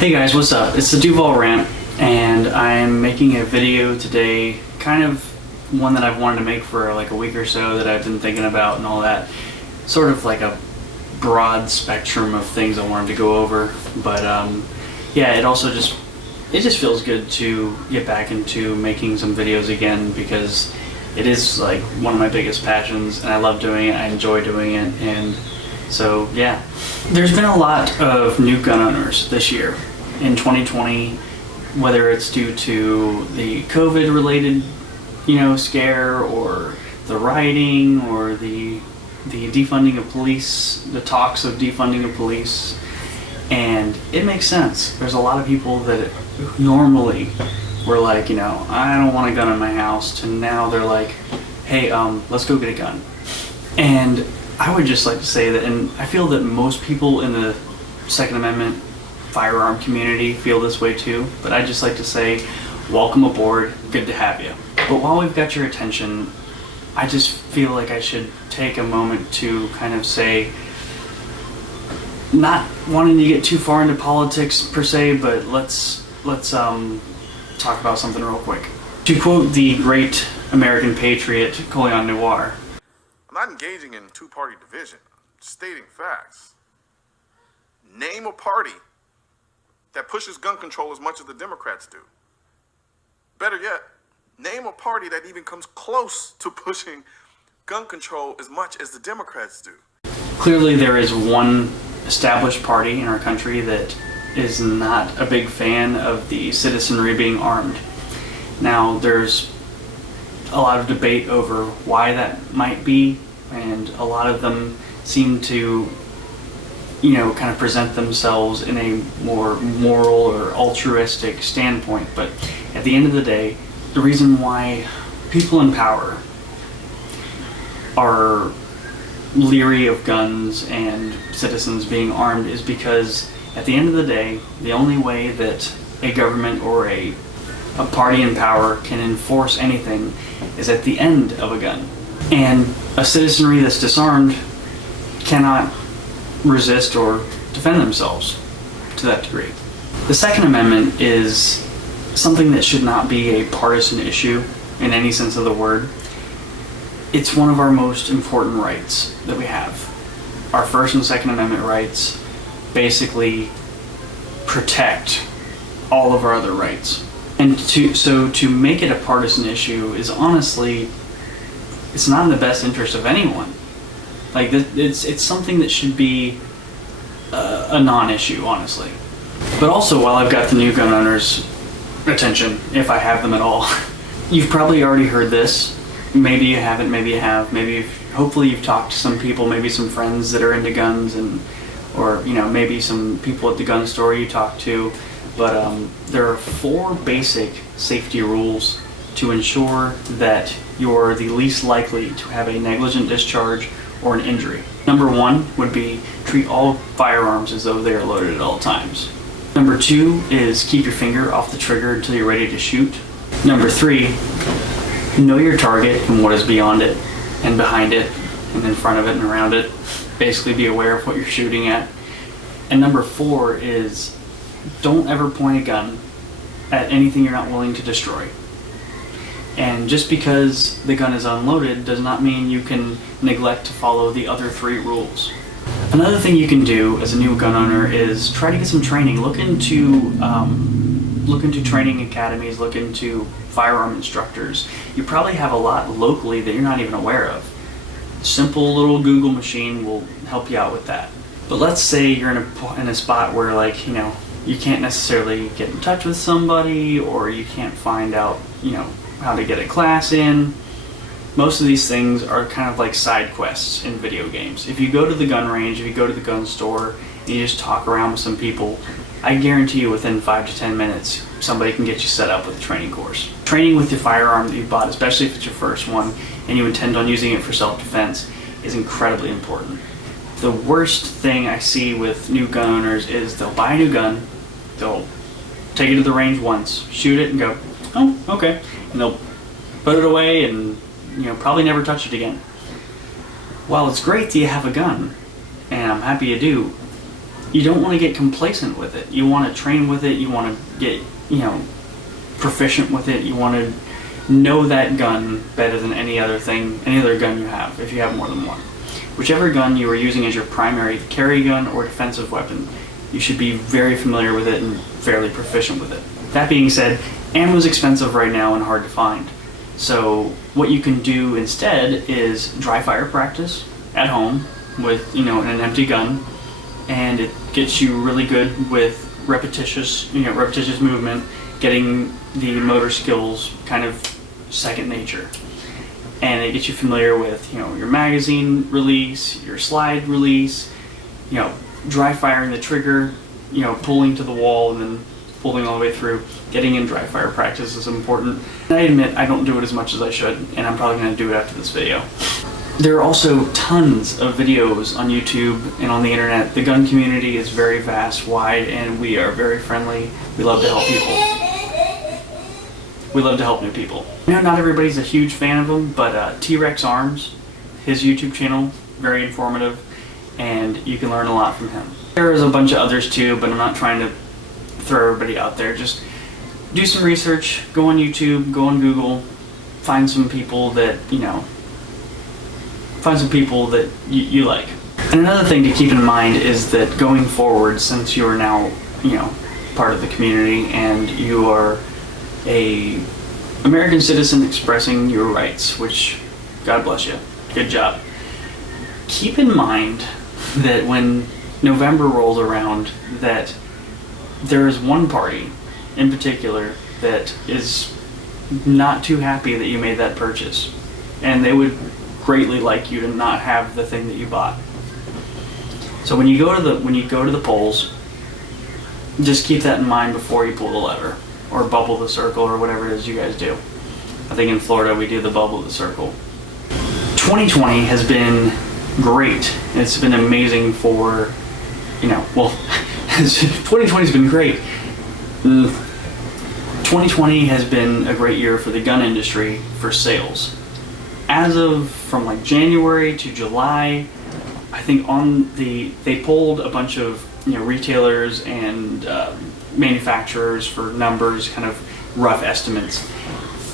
Hey guys, what's up? It's the Duval Rant, and I'm making a video today, kind of one that I've wanted to make for like a week or so, that I've been thinking about and all that. Sort of like a broad spectrum of things I wanted to go over, but yeah, it just feels good to get back into making some videos again, because it is like one of my biggest passions, and I love doing it, I enjoy doing it, and so yeah. There's been a lot of new gun owners this year in 2020, whether it's due to the COVID related, scare, or the rioting, or the defunding of police, the talks of defunding of police. And it makes sense. There's a lot of people that normally were like, I don't want a gun in my house, to now they're like, hey, let's go get a gun. And I would just like to say that, and I feel that most people in the Second Amendment firearm community feel this way too, but I'd just like to say, welcome aboard, good to have you. But while we've got your attention, I just feel like I should take a moment to kind of say, not wanting to get too far into politics per se, but let's talk about something real quick. To quote the great American patriot Colion Noir, I'm not engaging in two-party division, stating facts. Name a party that pushes gun control as much as the Democrats do. Better yet, name a party that even comes close to pushing gun control as much as the Democrats do. Clearly there is one established party in our country that is not a big fan of the citizenry being armed. Now, there's a lot of debate over why that might be, and a lot of them seem to kind of present themselves in a more moral or altruistic standpoint. But at the end of the day, the reason why people in power are leery of guns and citizens being armed is because at the end of the day, the only way that a government or a party in power can enforce anything is at the end of a gun. And a citizenry that's disarmed cannot resist or defend themselves to that degree. The Second Amendment is something that should not be a partisan issue in any sense of the word. It's one of our most important rights that we have. Our First and Second Amendment rights basically protect all of our other rights. And to make it a partisan issue is honestly, it's not in the best interest of anyone. Like, it's something that should be a non-issue, honestly. But also, while I've got the new gun owners' attention, if I have them at all, you've probably already heard this. Maybe you haven't, maybe you have. Hopefully you've talked to some people, maybe some friends that are into guns, or maybe some people at the gun store you talk to. But there are 4 basic safety rules to ensure that you're the least likely to have a negligent discharge or an injury. Number 1 would be treat all firearms as though they are loaded at all times. Number 2 is keep your finger off the trigger until you're ready to shoot. Number 3, know your target and what is beyond it, and behind it, and in front of it and around it. Basically be aware of what you're shooting at. And number 4 is don't ever point a gun at anything you're not willing to destroy. And just because the gun is unloaded does not mean you can neglect to follow the other 3 rules. Another thing you can do as a new gun owner is try to get some training. Look into training academies, look into firearm instructors. You probably have a lot locally that you're not even aware of. Simple little Google machine will help you out with that. But let's say you're in a spot where, like, you can't necessarily get in touch with somebody, or you can't find out, how to get a class in. Most of these things are kind of like side quests in video games. If you go to the gun range, if you go to the gun store, and you just talk around with some people, I guarantee you within 5 to 10 minutes, somebody can get you set up with a training course. Training with your firearm that you bought, especially if it's your first one, and you intend on using it for self-defense, is incredibly important. The worst thing I see with new gun owners is they'll buy a new gun, they'll take it to the range once, shoot it, and go, oh, okay. And they'll put it away and probably never touch it again. While it's great that you have a gun, and I'm happy you do, you don't want to get complacent with it. You want to train with it. You want to get, proficient with it. You want to know that gun better than any other gun you have, if you have more than one. Whichever gun you are using as your primary carry gun or defensive weapon, you should be very familiar with it and fairly proficient with it. That being said, ammo is expensive right now and hard to find. So what you can do instead is dry fire practice at home with, an empty gun, and it gets you really good with repetitious movement, getting the motor skills kind of second nature. And it gets you familiar with, your magazine release, your slide release, dry firing the trigger, pulling to the wall and then pulling all the way through. Getting in dry fire practice is important. And I admit I don't do it as much as I should, and I'm probably going to do it after this video. There are also tons of videos on YouTube and on the internet. The gun community is very vast, wide, and we are very friendly. We love to help people. We love to help new people. Not everybody's a huge fan of him, but T-Rex Arms, his YouTube channel, very informative, and you can learn a lot from him. There's a bunch of others too, but I'm not trying to throw everybody out there. Just do some research, go on YouTube, go on Google, find some people that, you like. And another thing to keep in mind is that going forward, since you are now, part of the community and you are a American citizen expressing your rights, which, God bless you, good job. Keep in mind that when November rolls around, that there is one party in particular that is not too happy that you made that purchase, and they would greatly like you to not have the thing that you bought. So when you go to the polls, just keep that in mind before you pull the lever or bubble the circle or whatever it is you guys do. I think in Florida we do the bubble the circle. 2020 has been great. It's been amazing for, 2020's been great. 2020 has been a great year for the gun industry for sales. As of from January to July, I think they polled a bunch of retailers and manufacturers for numbers, kind of rough estimates.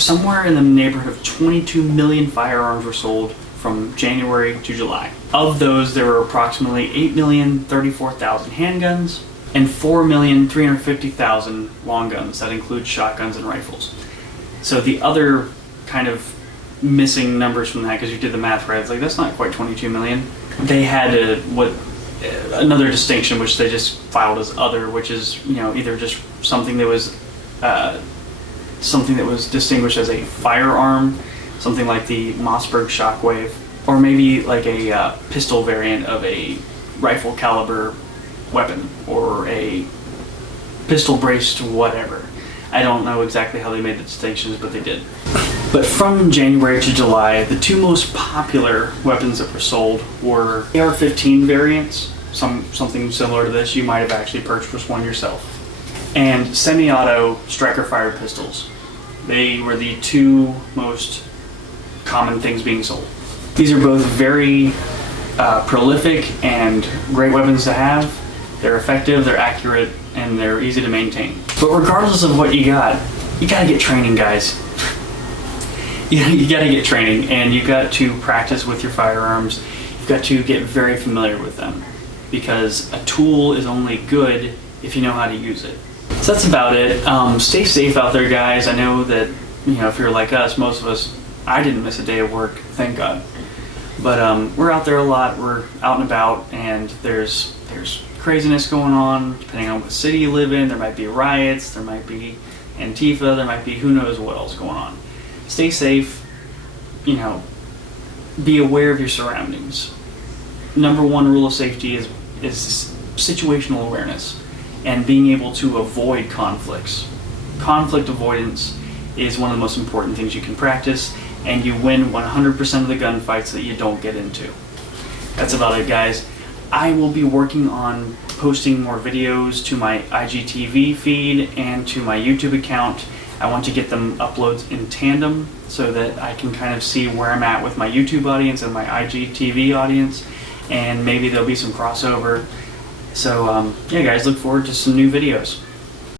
Somewhere in the neighborhood of 22 million firearms were sold from January to July. Of those, there were approximately 8,034,000 handguns and 4,350,000 long guns. That includes shotguns and rifles. So the other kind of missing numbers from that, because you did the math right, it's that's not quite 22 million. They had another distinction, which they just filed as other, which is either just something that was distinguished as a firearm, something like the Mossberg Shockwave, or maybe a pistol variant of a rifle caliber weapon, or a pistol braced whatever. I don't know exactly how they made the distinctions, but they did. But from January to July, the two most popular weapons that were sold were AR-15 variants, something similar to this. You might have actually purchased one yourself. And semi-auto striker-fired pistols. They were the two most common things being sold. These are both very prolific and great weapons to have. They're effective, they're accurate, and they're easy to maintain. But regardless of what you gotta get training, guys. You gotta get training, and you got to practice with your firearms. You've got to get very familiar with them, because a tool is only good if you know how to use it. So that's about it. Stay safe out there, guys. I know that if you're like us, most of us, I didn't miss a day of work, thank God. But we're out there a lot. We're out and about, and there's craziness going on. Depending on what city you live in, there might be riots, there might be Antifa, there might be who knows what else going on. Stay safe. Be aware of your surroundings. Number one rule of safety is situational awareness and being able to avoid conflicts. Conflict avoidance is one of the most important things you can practice, and you win 100% of the gunfights that you don't get into. That's about it, guys. I will be working on posting more videos to my IGTV feed and to my YouTube account. I want to get them uploads in tandem so that I can kind of see where I'm at with my YouTube audience and my IGTV audience, and maybe there'll be some crossover. So yeah, guys, look forward to some new videos.